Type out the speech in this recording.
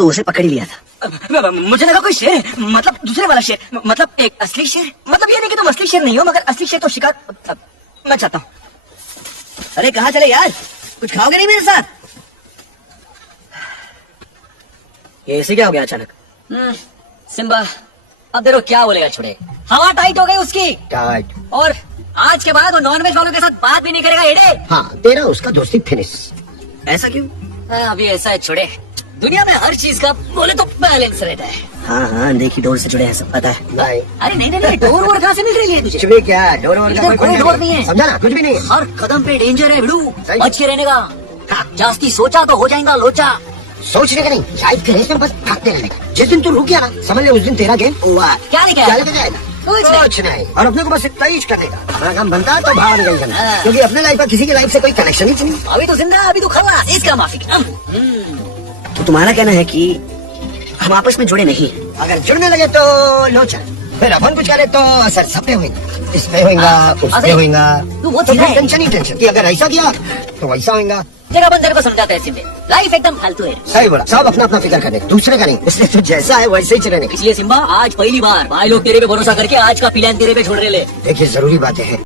तो उसे पकड़ ही लिया था। मुझे लगा कोई शेर है, मतलब दूसरे वाला शेर, मतलब एक असली शेर। मतलब ये नहीं कि तुम असली शेर नहीं हो, मगर असली शेर तो शिकार मैं चाहता हूँ। अरे कहाँ चले यार, कुछ खाओगे नहीं मेरे साथ? ये ऐसे क्या हो गया अचानक? सिम्बा अब देखो क्या बोलेगा छोड़े, हवा टाइट हो गई उसकी। टाइट। और आज के बाद वो नॉनवेज वालों के साथ बात भी नहीं करेगा एडे। हाँ, तेरा उसका दोस्ती फिनिश। ऐसा क्यों? अभी ऐसा है छोड़े, दुनिया में हर चीज का बोले तो बैलेंस रहता है। हाँ हाँ, देखी डोर से जुड़े हैं, सब पता है। भाई अरे नहीं, डोर वोर कहाँ से मिल रही है तुझे? कुछ भी क्या, डोर वोर का इधर कोई डोर नहीं है, समझा ना, कुछ भी नहीं है। हर कदम पे डेंजर है भिड़ू, सही। बच के रहने का। हाँ। जास्ती सोचा तो हो जाएगा लोचा। सोचने का नहीं, लाइफ के रेस में बस भागते रहने का। जिस दिन तू रुक गया ना, समझ ले उस दिन तेरा गेम ओवर। क्या लेके क्या आया? लेके जाएगा? कुछ कुछ नहीं। और अपने को बस इतना ही करने का। अपना काम बनता है तो भाव नहीं करना, हाँ। क्योंकि अपने लाइफ का किसी की लाइफ से कोई कनेक्शन ही नहीं। अभी तो जिंदा, अभी तो खल्लास, इसका माफी। तो तुम्हारा कहना है कि हम आपस में जुड़े नहीं हैं? अगर जुड़ने लगे तो लोचा, फिर अपन कुछ करे तो असर सब पे होगा, इस पे होगा, उस पे अबे, होगा। तू वो तो देखा फिर है? टेंशन ही टेंशन कि अगर ऐसा किया तो वैसा होगा। जगह बंदर को समझाता है सिम्बे, लाइफ एकदम फालतू है। सही बोला, सब अपना अपना फिक्र करने, दूसरे का नहीं। इसलिए तू जैसा है वैसे ही चलने का। इसलिए सिम्बा आज पहली बार भाई लोग तेरे पे भरोसा करके आज का प्लान तेरे पे छोड़ रहे ले। देखिए जरूरी बातें हैं।